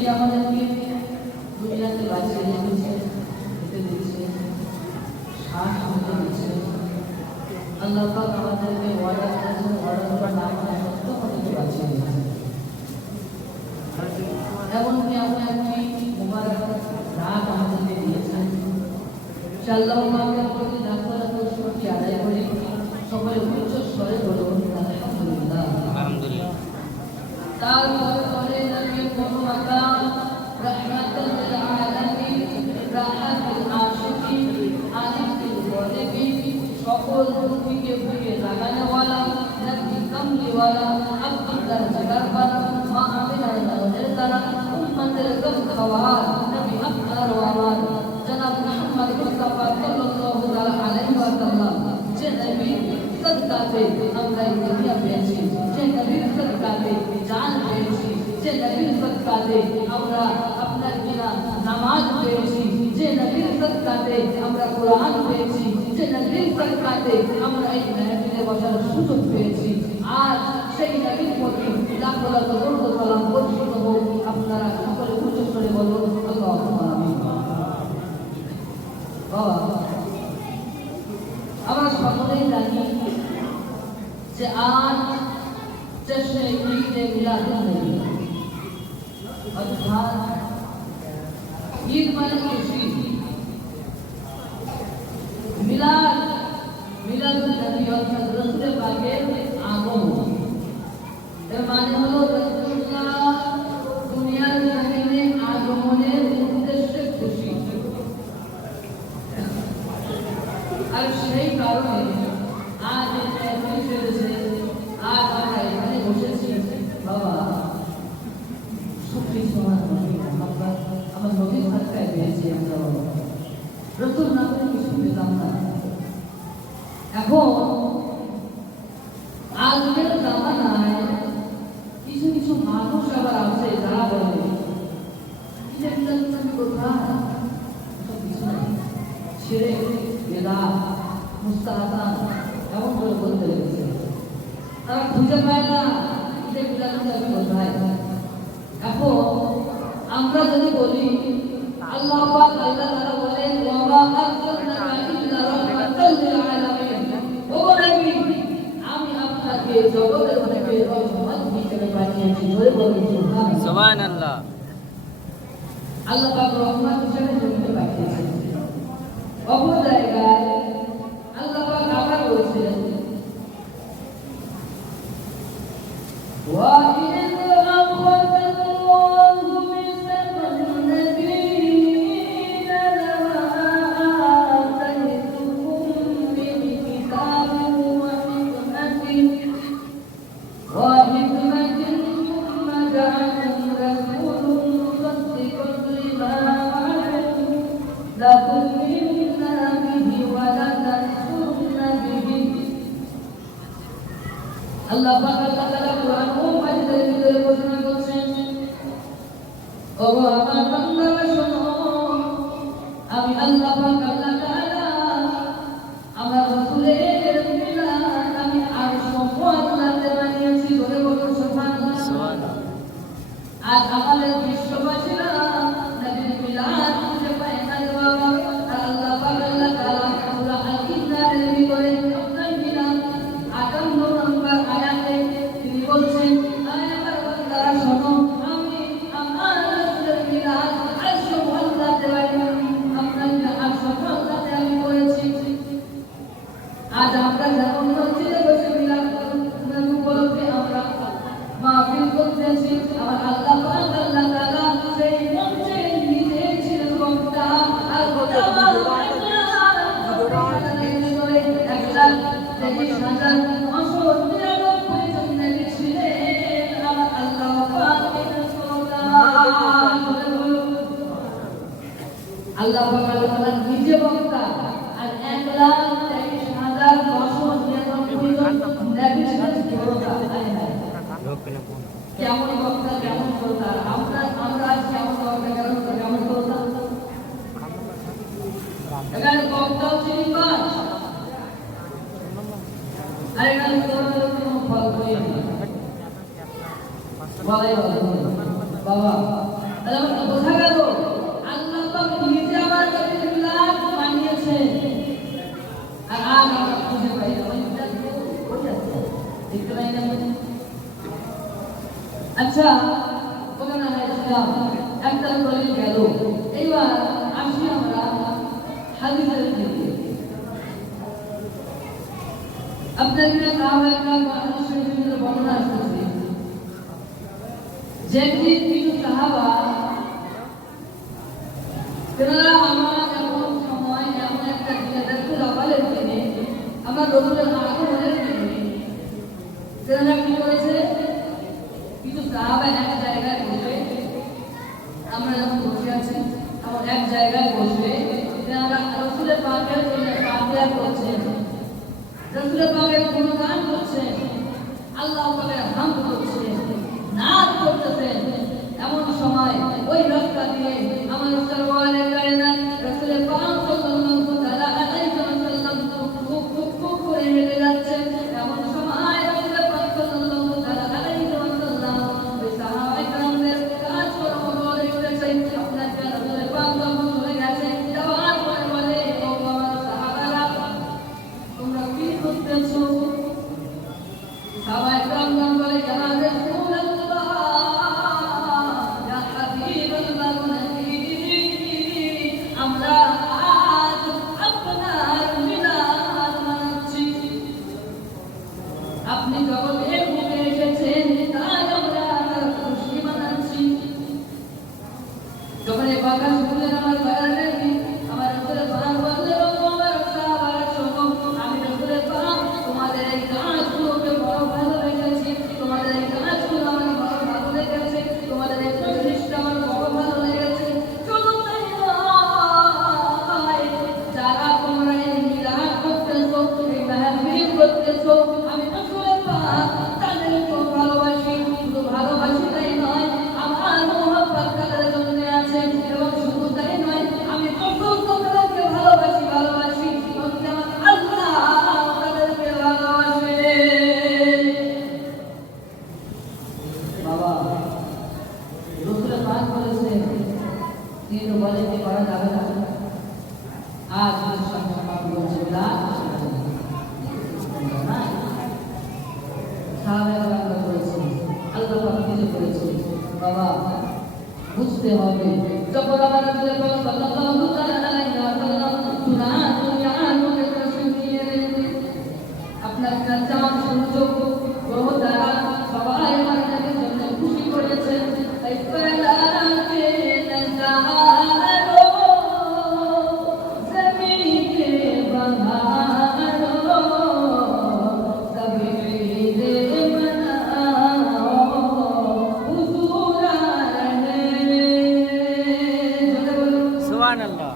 যিনি আমাদেরকে দুনিয়াতে বাঁচিয়ে রেখেছেন, খেতে দিচ্ছেন, শ্বাস নিতে দিচ্ছেন। আল্লাহ পাক আমাদেরকে ওয়াদা করেছেন, ওয়াদার নাম সত্য আমাদেরকে বাঁচিয়ে দিচ্ছেন। এমনকি আমরা একটি মুবারক রাত আমাদেরকে দিয়েছেন। আল্লাহ পাকের প্রতি লাখ শুকরিয়া আদায় করি। সবাই উচ্চ স্বরে বলুন আলহামদুলিল্লাহ। আলহামদুলিল্লাহ। তারপরে নবী মুহাম্মদ রাহমাতুল লিল আলামিন, রাহাতুল আশিকিন, আলিফুল মুতাকিন, সকল দুঃখীকে বুকে লাগানে ওয়ালা, নবী কামলি ওয়ালা, আব্দুল্লাহ জিগার ওয়ালা, মা আমিনার নজর তারা, উম্মতের গম খাওয়ার, নবী আপনার ওয়ালা, জনাব মুহাম্মদ মুস্তাফা সাল্লাল্লাহু আলাইহি ওয়াসাল্লাম, যে নবী সদকাতে আমরা এই দুনিয়া পেয়েছি, যে নবীর সদকাতে জান পেয়েছি, যে নবীর সদকাতে আমরা আপনার বিনা নামাজ পেয়েছি, যে নবীর সদকাতে আমরা কোরআন পেয়েছি, যে নবীর সদকাতে আমরা এই মাহফিলে বসার সুযোগ পেয়েছি। আজ সেই নবীর প্রতি লাখ লাখ দরুদ ও সালাম বর্ষিত হোক। আপনারা সকলে উচ্চ স্বরে বলুন আল্লাহুম্মা আমিন। আমরা সকলেই জানি যে আজ জশ্নে ঈদে মিলাদুন নবী, অর্থাৎ ঈদ মানে খুশি, মিলাদুন নবী অর্থাৎ রাসূল পাকের আগমন। এর মানে হলো রাসূলুল্লাহ দুনিয়ার জমিনে আগমনের উদ্দেশ্যে খুশি। আর সেই কারণে আজ আজ আমরা এখানে বসেছি। বাবা সবকিছু আমার নবীর হাতটায় পেয়েছি। আমরা রসুল নামে কিছু পেতাম না। এখন আজকের জামানায় কিছু কিছু মানুষ আবার আছে যারা বলে কোথায় কিছু নাই, ছেড়ে বেদাত মুস্তাহাসান এমন করে বলতে লেগেছে। তারা খুঁজে পায় না ঈদে মিলাদুন নবী কোথায়। এখন আমরা যদি বলি আল্লাহ পাক আল্লাহ তাআলা বলেন ওয়া মা আরসালনাকা ইল্লা রাহমাতাল লিল আলামিন, ও নবী আমি আপনাকে জগতের থেকে রহমত হিসেবে পাঠিয়েছি। জোরে বলুন সুবহানাল্লাহ। আল্লাহ পাক রহমত হিসেবে জগতে পাঠিয়েছেন। অপর জায়গায় আল্লাহ পাক আবার বলেছেন ওয়া ইন আখরাজাল্লাহু মিসাকান নাবিয়্যিনা লামা আতাইতুকুম মিন কিতাবিন ওয়া হিকমাতিন থুম্মা জাআকুম রাসূলun মুসাদ্দিqan লিমা মা'akum লাতু'মিনুন্না বিহি ওয়া লাতানসুরুন্না বিহি। আল্লাহ পাক আল্লাহ তাআলা কোরআন ও হাদিসের ভিতরে ঘোষণা করছেন, ও আমার বান্দারা শোনো, আমি আল্লাহ পাক আল্লাহ তাআলা আমার রাসূলের মিলাদ আমি আর সম্মানতে বানিয়েছি। বলে বলুন সুবহানাল্লাহ। আজ আমাদের বিশ্ববাসীরা নবীর মিলাদ খুঁজে পায় না রে বাবা। আল্লাহ পাক আল্লাহ তাআলা সূরা আল-ইসরা'র ভিতরে আপনার মিলাদ 58 নম্বর আয়াতে তিনি বলছেন, আমার বান্দারা শোনো, আমি আমার রাসূলের মিলাদ আর সম্মানতে বানিয়েছি, আপনার আর সম্মানতে আমি করেছি। আজ আমরা যেমন মসজিদে বসে মিলাদ নবী উপলক্ষে আমরা মাহফিল করতেছি, আমার আল্লাহ পাক আল্লাহ তাআলা সেই মঞ্চে নিজে ছিলেন বক্তা। আর গোটা আল্লাহ পাক আল্লাহ তাআলা নিজে বক্তা। আর 1,23,999 জন নবী ছিলেন শ্রোতা। কেমন বক্তা, কেমন শ্রোতা। আমরা আজ কেমন বক্তা, কেমন শ্রোতা। এখানে বক্তাও ছিলেন পাঁচ, আর এখানে কোনো ফল করি না বলাই বাবা। তাহলে দেখতে পাই না। আচ্ছা ওখানে ইসলাম একটা করে গেল। এইবার আসি আমরা হাদিসের দিকে। আপনাদের কাছে হাদিস শরীফের বর্ণনা আসছে যে কিছু সাহাবা তেনারা আমার এমন সময় এমন একটা দিনে রাসূল আবালের দিনে আমার রাসূলের আগমনের দিনে তেনারা কি করেছে, কিছু সাহাবা এক জায়গায় বসে, আমরা যখন বসে আছি এমন এক জায়গায় বসে তেনারা রাসূলের পাকের জন্য পাপিয়া করছেন, রাসূলের পাকের গুণগান করছেন, আল্লাহ পাকের হামদ করছেন, নাচ করতেছেন। এমন সময় ওই রাস্তা দিয়ে আমার সরওয়ারে কায়নাত রাসূল পাক সাল্লাল্লাহু তাআলা আলাইহি ওয়াসাল্লাম খুব করে হেঁটে যাচ্ছেন। এমন সময় রাসূল পাক সাল্লাল্লাহু তাআলা আলাইহি ওয়াসাল্লাম ওই সাহাবায়ে কেরামদের কাজকর্ম দেখতেছেন। আপনাকে রাসূল পাক যখন চলে গেছেন যাওয়ার পরে বলে, ও আমার সাহাবারা তোমরা কি করতেছো? সাহাবায়ে কেরাম বলে, ইয়া রাসূলুল্লাহ ইয়া হাবিবাল্লাহ নবী, আমরা আজ আপনার মিলাদ মানাচ্ছি। আপনি জগতের বুকে এসেছেন তাই আমরা খুশি মানাচ্ছি। যখন এই কথা শুনলেন আমার দয়ার নবী আমার রাসূলের পাক বললেন, ও আমার সাহাবারা শোনো, আমি রাসূলের পাক তোমাদের এই কাজগুলোকে বড় ভালো লেগেছে, তোমাদের এই কাজগুলো আমার বড় ভালো লেগেছে, তোমাদের এই প্রচেষ্টা আমার বড় ভালো লেগেছে। শুধু তাই নয়, যারা তোমরা এই মিলাদ করতেছো, এই মাহফিল করতেছো, আমি রাসূলের পাক তাদেরকেও ভালোবাসি। শুধু ভালোবাসি তাই নয়, আমার মোহাব্বত তাদের জন্য আছে। এবং শুধু তাই নয়, আমি তাদেরকে ভালোবাসি এবং আমার আল্লাহ তাদেরকে ভালোবাসে। বাবা রাসূলের পাক বলেছেন, তিনি তো বলেন যে করা যাবে না। আজ মুসলমান বলছে মিলাদ সাহাবায়ে করেছে, আল্লাহ পাক নিজে করেছে। বাবা বুঝতে হবে, যখন আমার রাসূল পাক সাল্লাল্লাহু আলাইহি ওয়াসাল্লাম দুনিয়াকে তাশরীফ নিয়ে এলেন, আপনার চাঁদ সূর্য গ্রহ তারা সবাই আমাদের জন্য খুশি করেছেন। তাই ফেলাকে নজারো জমিন কে বাহারো সবে ঈদে মনাও হুজুর রহে। সুবহানাল্লাহ।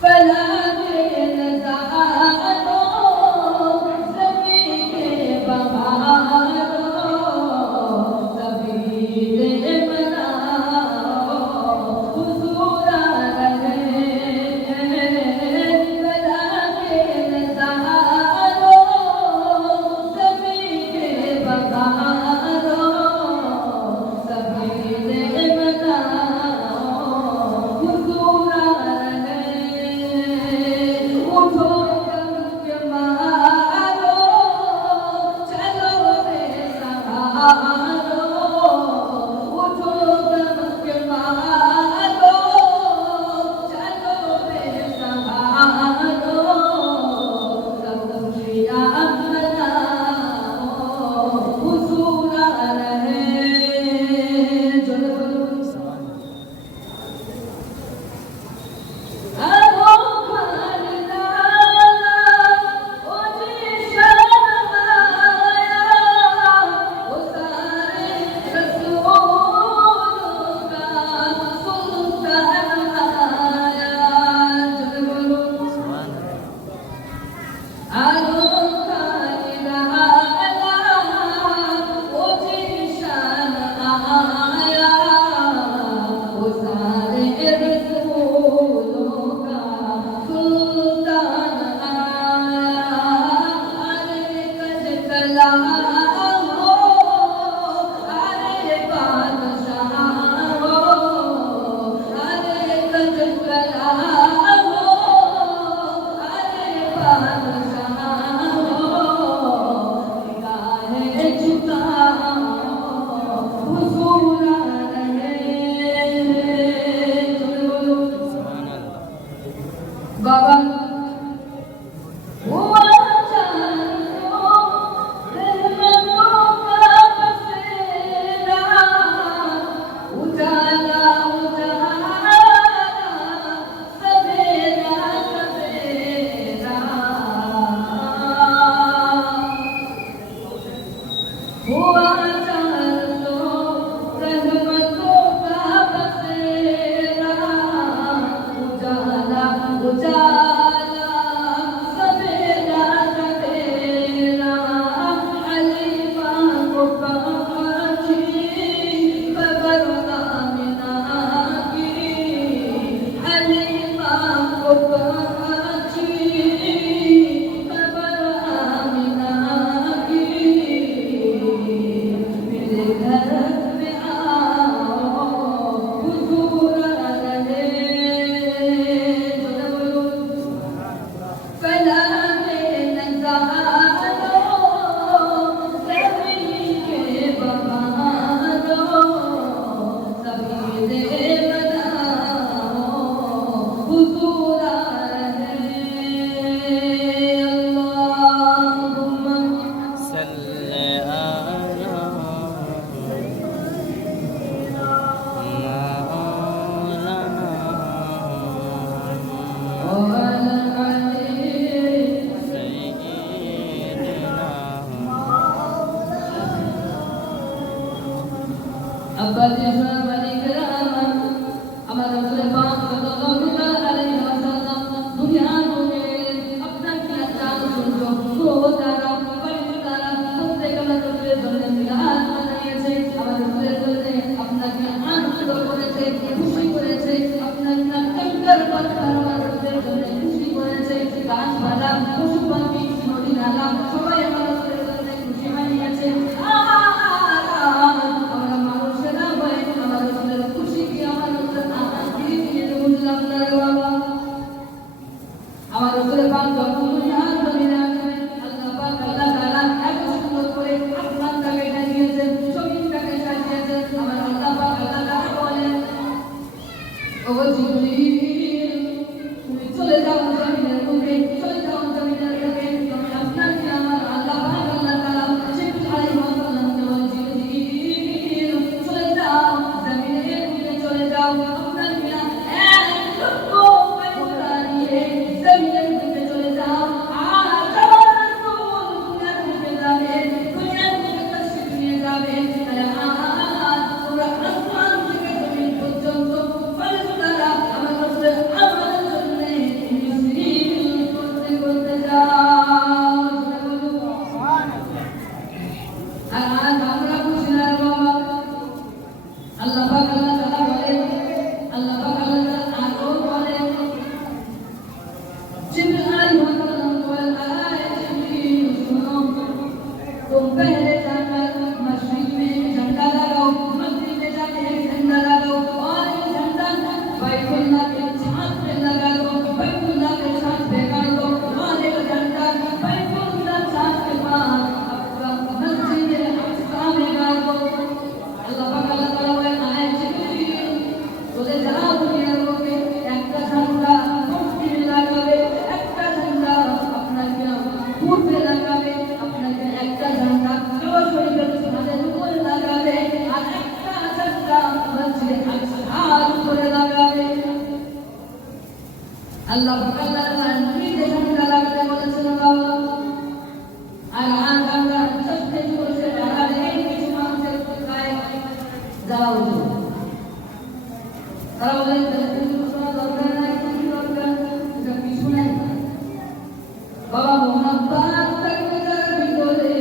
ফেলাকে নজারো জমিন কে বাহারো সবে ঈদে মনাও হুজুর রহে। ফেলাকে নজারো জমিন কে বাহারো সবে ঈদে মনাও হুজুর রহে। উঠো কলকে মারো চলো রে সহারো, উঠো কলকে মারো চলো রে সহারো, সব খুশিয়াঁ মনাও হুজুর রহে। জোরে বলুন আরো খালিদা ও জি শরমায়া ও हुआ चार तो रहमतों का बसेरा उजाला उजाला सवेरा सवेरा अलीफा को पाची खबर आमिना की अलीफा को पाची खबर आमिना की मेरे घर में आओ हुजूर रहे कलामे नज़ारो ज़मीन के बहारो सभी दे बनाओ हुजूर रहे अल्लाहुम्मा सल्ले अला मौलाना सय्यिदना আমার রাসূল পাক সাল্লাল্লাহু আলাইহি ওয়াসাল্লাম দুনিয়া में अपना क्या चाल सुनो वो तारा परितारा প্রত্যেক রাসূলের জন্য মিলাদ বানিয়েছে আমার রাসূলের জন্য अपना क्या আনন্দ করেছে খুশি করেছে अपना क्या कंकर पत्थर আমার রাসূলের জন্য খুশি করেছে গাছপালা পশু পাখি নদী নালা সবাই আমার রাসূলের জন্য খুশি বানিয়েছে আমরা মানুষেরা হয়ে আমার রাসূলের খুশি কি আমার রাসূলের আনন্দ দিয়ে বুঝলাম না রে বাবা আমার রাসূল পাক যখন দুনিয়ার জমিনে আসবেন আল্লাহ পাক আল্লাহ তাআলা এত সুন্দর করে আসমানটাকে সাজিয়েছেন জমিনটাকে সাজিয়েছেন আমার আল্লাহ পাক আল্লাহ তাআলা বলেন ও জিবরিল তুমি চলে যাও জমিনের বুকে চলে যাও জমিনের বুকে তুমি আপনাকে আমার আল্লাহ পাক আল্লাহ তাআলা জিবরিল আলাইহিস সালামকে বলেন জিবরিল চলে যাও জমিনের বুকে চলে যাও আপনাকে এক লক্ষ পায়রা নিয়ে জমিনের বুকে চলে যাও আর যাওয়ার রাসূল দুনিয়ার বুকে যাবে দুনিয়ার বুকে তশরিফ নিয়ে যাবে আর পুরো আসমান থেকে জমিন পর্যন্ত ফেরেশতারা আমার রাসূলের আমাদের জন্য মিছিল করতে করতে যাও সুবহানাল্লাহ আর আমরা খুশি না বাবা আল্লাহ পাক আল্লাহ তাআলা বলেন আল্লাহ পাক আল্লাহ তাআলা আরো বলেন जिब्रील अलैहिस्सलाम को आए जिब्रील सुनो तुम पहले जाकर मशरिक में झंडा लगाओ मगरिब में जाके झंडा लगाओ और ये झंडा बैतुल्लाह के छत पे लगा दो बैतुल्लाह के छत पे गाड़ दो और एक झंडा बैतुल्लाह छत के पास अपना मस्जिद अक्सा में गाड़ दो अल्लाह पाक अल्लाह ताला बोले आए जिब्रील चले जाओ दुनियाর বুকে একটা ঝান্ডা মসজিদে লাগাবে একটা ঝান্ডা আপনাকে পূর্বে লাগাবে আপনাকে একটা ঝান্ডা কাবা শরীফের ছাদের উপরে লাগাবে আর একটা ঝান্ডা মসজিদে আকসার উপরে লাগাবে আল্লাহ পাক আল্লাহ তাআলা নিজে ঝান্ডা লাগাতে বলেছেন বাবা আর আজ আমরা সত্যি বলতে দাঁড়ালে কিছু মানুষের গায়ে যাওয়া উচিত তারা বলেন কিছু শোনা দরকার নাই কিছু দরকার এটা কিছু নাই বাবা মোহাম্মদ থাকবে তার ভিতরে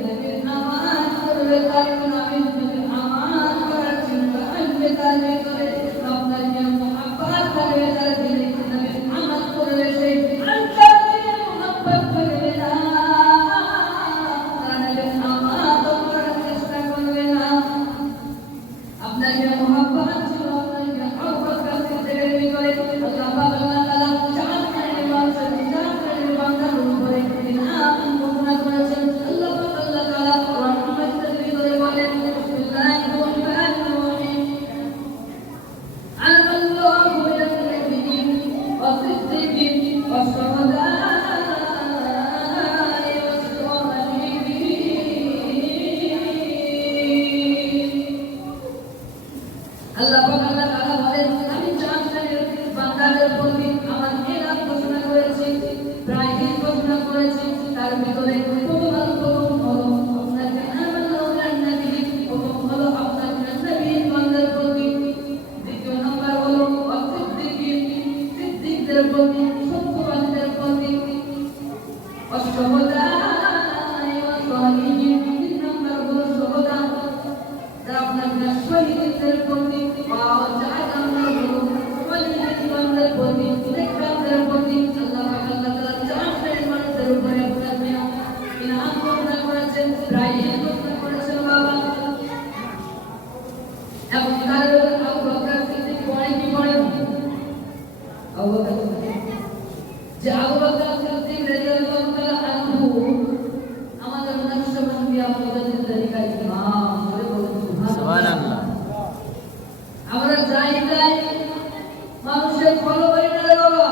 নবীর নামাজ করবে তার নবীর নামাজ করার চিন্তা আসবে তার ভিতরে আপনার যে মোহাম্মদ থাকবে তার ভিতরে নবীর নামাজ করবে সেই আন্তরিক মোহাম্মদ থাকবে না তার নবীর নামাজ করার চেষ্টা করবে না আপনার যে মোহাম্মদ ছিল আপনার যে মোহাম্মদ কাছে থেকে ভিতরে আল্লাহ পাক আল্লাহ তাআলা জান করে মানুষের জান করে বান্দার উপরে ইনাম ঘোষণা করেছেন আল্লাহ পাক আল্লাহ তাআলা কোরআন মাজিদের ভিতরে বলেন বিসমিল্লাহির রহমানির রহিম আল্লাহু ইয়াসরিফিন ওয়া সিদ্দিকিন ওয়া শুহাদা আল্লাহ পাক আল্লাহ তাআলা বলেন আমি জান্নাতের বান্দাদের প্রতি আমার এলান ঘোষণা করেছি প্রাইজ ঘোষণা করেছি তার ভিতরে প্রথম হলো আপনাকে মুজাদ্দিদ তরিকার ইমাম বলে বলেন সুবহানাল্লাহ। আমরা যাই মানুষের ফলো করি না রে বাবা,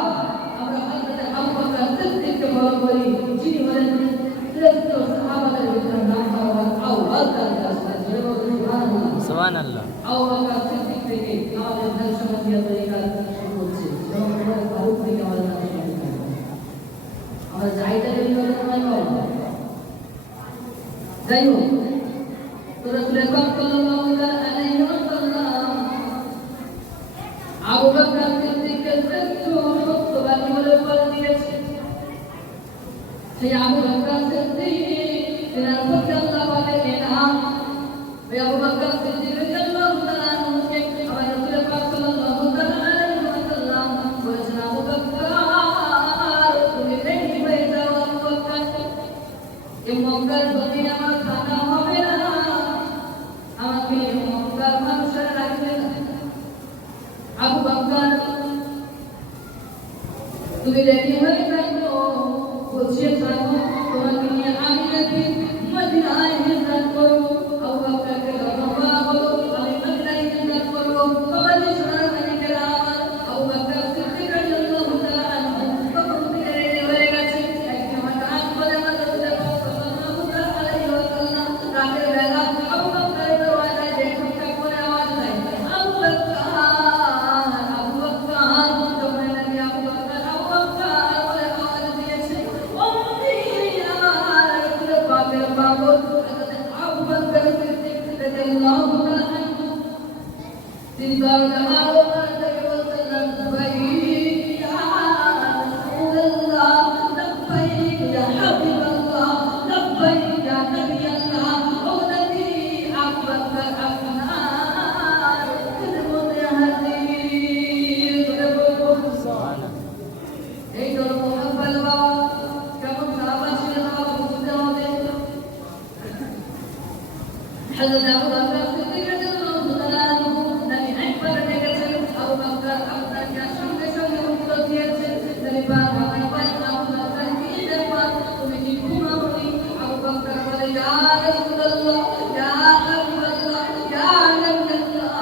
আমরা হযরত আবু বকর সিদ্দিককে ফলো করি, যিনি হলেন শ্রেষ্ঠ সাহাবাদের ভিতরে নাম্বার আউয়াল তাদের আসলে সুবহানাল্লাহ সুবহানাল্লাহ। আবু বকর সিদ্দিক থেকে আমাদের ধ্বংসমতিয়া তরিকা শুরু হচ্ছে এবং ওমর ফারুক থেকে আমাদের ধ্বংসমতিয়া। আমরা যাইটা যদি বলে নয় বাবা, যাই হোক তো রাসূল পাক সাল্লাল্লাহু আলাইহি ওয়াসাল্লাম আবু বকর সিদ্দিককে শ্রেষ্ঠ সত্যবাদী বলে বলে দিয়েছে। সেই আবু বকর সিদ্দিক তিনার প্রতি আল্লাহ পাকের ইনাম, ওই আবু বকর সিদ্দিক রাদিয়াল্লাহু তাআলা আনহুকে আমার রাসূল পাক সাল্লাল্লাহু আলাইহি ওয়াসাল্লাম বলেছেন, আবু বকর তুমি রেডি হয়ে যাও আবু বকর, এই মক্কার জমিনে আমার থাকা হবে না, আমাকে মক্কার মানুষেরা রাখবে না। আবু বকর তুমি রেডি হয়ে থাকো, গুছিয়ে থাকো, তোমাকে নিয়ে আমি নাকি মদিনায় হিজরত করব। আবু বকরকে যখন বলা হলো আমি মদিনায় হিজরত করব, বাবাজি সোনার মানিকেরা আমার আবু বকর সিদ্দিক রাদিয়াল্লাহু তাআলা আনহু তখন থেকে রেডি হয়ে গেছে। একদিন হঠাৎ করে আমার রাসূল পাক সাল্লাল্লাহু আলাইহি ওয়াসাল্লাম রাতের বেলা আবু বকরের দরওয়াজায় দেখুন করে আওয়াজ দেয়, আবু বকর আবু বকর, যখন নবী আবু বকর বলে আওয়াজ দিয়েছে, ওমনি আমার রাসূল পাকের পাগল হযরত আবু বকর সিদ্দিক রাদিয়াল্লাহু তাআলা আনহু তিনি দরজা মারো থেকে বলছেন, লব্বাইক ইয়া রাসূলুল্লাহ, লব্বাইক ইয়া হাবিবাল্লাহ, লব্বাইক ইয়া নবিয়াল্লাহ, ও নবী আবু বকর আপনার খিদমতে হাজির। সুবহানাল্লাহ। এই হলো মুহাম্মদ বাবা, কেমন সাহাবা ছিলেন বাবা বুঝতে হবে। হযরত আবু বকর সিদ্দিক রাদিয়াল্লাহু তাআলা আনহু নবী একবার ডেকেছেন, আবু বকর আপনাকে সঙ্গে সঙ্গে উত্তর দিয়েছেন, নবী পাক আমার ভাই আবু বকর কি ব্যাপার, তুমি কি ঘুমাওনি? আবু বকর বলে, ইয়া রাসূলুল্লাহ, ইয়া হাবিবাল্লাহ, ইয়া নবিয়াল্লাহ,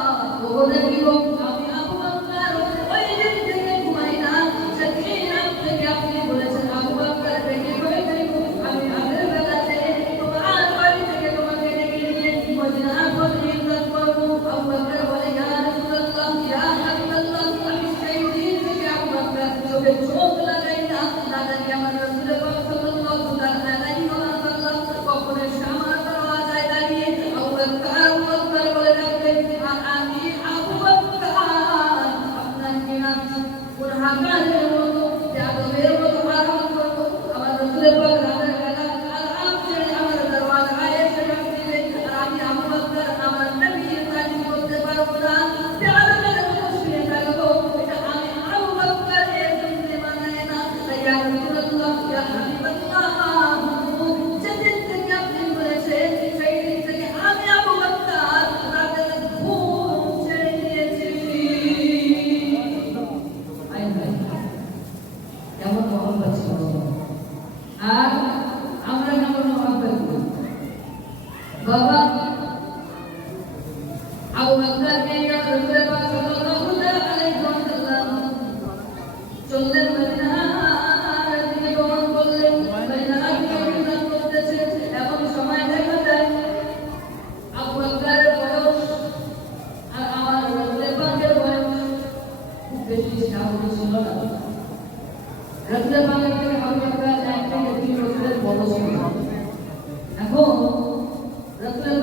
ও নবী গো, আমি আবু বকর ওই দিন থেকে ঘুমাই না, সেদিন থেকে আপনি বলেছেন আবু বকর ডেকে করে দেখো, আমি আগের বেলাতে তোমার বাড়ি থেকে তোমাকে ডেকে নিয়ে মদিনা পথে হিজরত করব। আবু বকর বলে, ইয়া রাসূলুল্লাহ, ইয়া হাবিবাল্লাহ, আমি সেই দিন থেকে আবু বকর চোখে চোখ লাগাই না, না জানি আমার রাসূল পাক সাল্লাল্লাহু আলাইহি ওয়াসাল্লাম কখন এসে আমার দরওয়াজায় দাঁড়িয়ে আবু বকর বলে ডাকবেন, আর আমি আবু বকর আপনাকে না গুনাহগারের মতো জাদবের মতো আরাম করব। আমার রাসূল পাক রাতের বেলা আরাম ছেড়ে আমার দরওয়াজায় এসে ডাক দিবেন, আর আমি আবু বকর আমার নবীর তালিম করতে পারবো না, জাদবের মতো শুয়ে থাকবো। এটা আমি আবু বকরের জন্য মানায় না। তাই ইয়া রাসূলুল্লাহ, ইয়া হাবিবাল্লাহ, যেদিন থেকে আপনি বলেছেন সেই দিন থেকে আমি আবু বকর রাতের ঘুম ছেড়ে দিয়েছি। কেমন মহব্বত ছিল, আর আমরা কেমন মহব্বত করি বাবা। আবু বকরকে রাসূল পাক সাল্লাল্লাহু আলাইহি ওয়াসাল্লাম চললেন মদিনার দিকে গমন করলেন, মদিনার দিকে হিজরত করতেছে। এমন সময় দেখা যায় আবু বকরের বয়স আর আমার রাসূল পাকের বয়স খুব বেশি সামনে ছিল না। রাসূল পাকের থেকে আবু বকর 1 থেকে 3 বছরের বড় ছিল। এখন রাসূল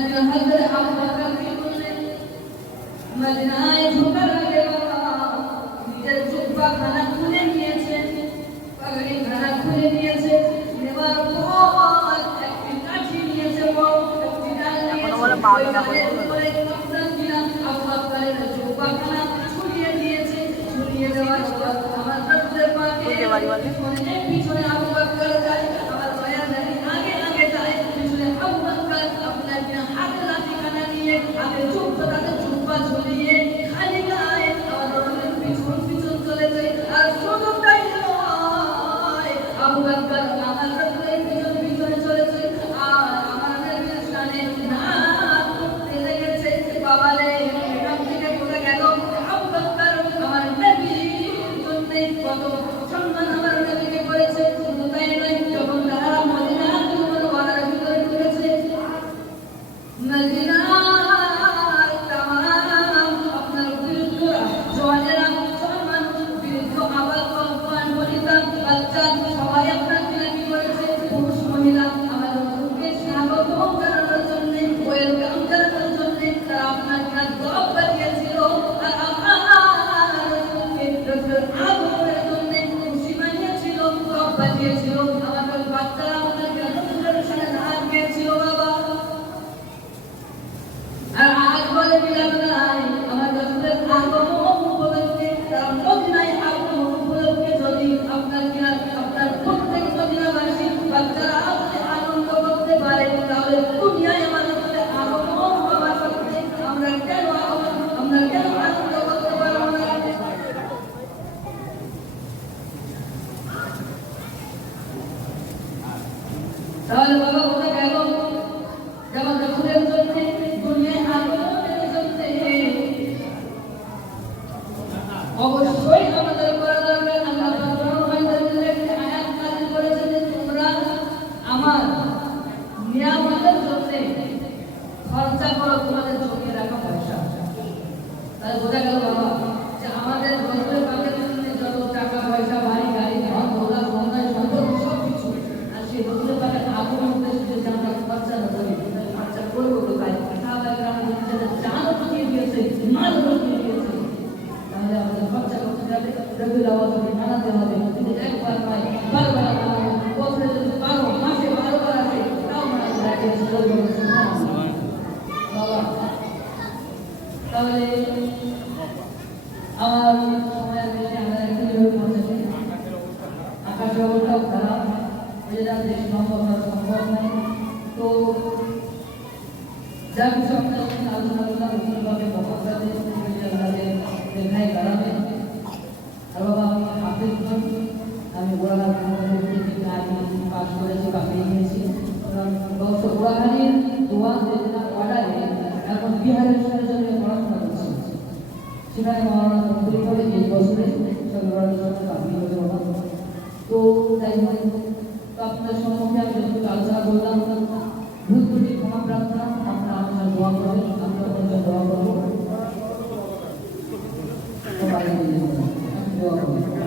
বিন হযরত আবু বকর কি বললেন মদিনায় ঢোকার আগে বাবা নিজের জুব্বা খানা খুলে নিয়েছেন পাগড়ি খানা খুলে নিয়েছে নেবার পর একটি কাঠি নিয়েছে বড় একটি ডাল নিয়েছে ওই ডালের উপরে কাপড় দিয়া আবু বকরের জুব্বা খানা ছড়িয়ে দিয়েছে ছড়িয়ে দেওয়ার পর আমার রাসূলের পাকে পিছনে আবু বকর যায় আমার দয়ার নবী আগে আগে যায় পিছনে আবু বকর আপনার হাতে লাঠি খানা নিয়ে আগে জুব্বাটাকে জুব্বা ঝুলিয়ে খালি গায়ে আমার রাসূলের পিছন পিছন চলে যায় আর শুধুটাই নয় আবু বকর আমার রাসূলের পিছন পিছনে চলে যায় আর আমার নবীর সামনে না করতে লেগেছে বাবারে এখান থেকে বোঝা গেল আবু বকর আমার নবীর জন্য কত সম্মান আমার নবীকে করেছে শুধু তাই নয় যখন তারা মদিনার মুনাওয়ারার ভিতরে ঢুকেছে মদিনার তামাম আপনার বিরুদ্ধরা জওয়ানেরা জওয়ান মানুষ বৃদ্ধ আবাল কল্পান বনিতা বাচ্চা সবাই আপনার কি করেছে পুরুষ মহিলা আমার রসুলকে স্বাগত জানানোর জন্য ওয়েলকাম জানানোর জন্য তারা আপনার কাছে দোয়া পাঠিয়েছিল আর আমার রসুলকে রসুলের আগমনের জন্য খুশি মানিয়েছিল দোয়া পাঠিয়েছিল আমাদের বাচ্চারা আমাদেরকে রসুলের সাথে হাত দিয়েছিল বাবা আর আজ বলে মিলাদ নাই আমার রাসূলের আগমন উপলক্ষে তারা মদিনায় আগমন উপলক্ষে যদি আপনার কিনা আপনার প্রত্যেক মদিনাবাসী বাচ্চারা যদি আনন্দ করতে পারে তাহলে দুনিয়ায় আমার রাসূলের আগমন হওয়ার সত্ত্বে আমরা কেন আনন্দ করতে পারবো না তাহলে বাবা বোঝা গেল যেমন রাসূলের জন্য দুনিয়ায় আগমনের জন্য অবশ্যই আমাদের করা দরকার আল্লাহ তাআলা একটি আয়াত নাযিল করেছেন যে তোমরা আমার নিয়ামতের জন্য খরচা করো তোমাদের জমিয়ে রাখা পয়সা তাহলে বোঝা গেল বাবা যে আমাদের রাসূলের পাকের জন্য যত টাকা পয়সা বাড়ি গাড়ি ধন দৌলত সম্পদ সম্পদ সব কিছু আর সেই রাসূলের পাকের আগমন উদ্দেশ্যে যে আমরা খরচা না করি খরচা করবো কোথায় সাহাবায়ে কেরাম নিজেদের জানও দিয়ে দিয়েছে মালও দিয়ে দিয়েছে তাহলে আমাদের খরচা করতে যাবে রবিউল আউয়াল মানাতে হবে কিন্তু একবার নয় বারবার আনাতে হবে বছরে যদি 12 মাসে 12 বার আসে তাও মানাতে লাগে বাবা তাহলে আমার সময়ের বেশি আমরা একটু পৌঁছেছি আকাশের অবস্থাও খারাপ এটা দেশ সম্ভব নয় তো যা কিছু আপনার সঙ্গে আলোচনা করলাম বিভিন্নভাবে মহাকাশে আমাদের দেখাই দাঁড়াবে আর বাবা আমি হাফেজ হন আমি ওরাঘাট পাস করেছি বা পেয়ে নিয়েছি ওরাঘাটের দোয়া অর্ডারে এখন বিহারের সরকারে পড়াশোনা করছি সেখানে মহারানা কমপ্লিট হবে এই বছরে তো তাই তো আপনাদের সম্মুখে আমি যতটুকু আলোচনা করলাম ভুল ত্রুটি ক্ষমা প্রার্থনা আপনারা আমার জন্য দোয়া করবেন আমি আপনার জন্য দোয়া করবো সবাই দোয়া করবেন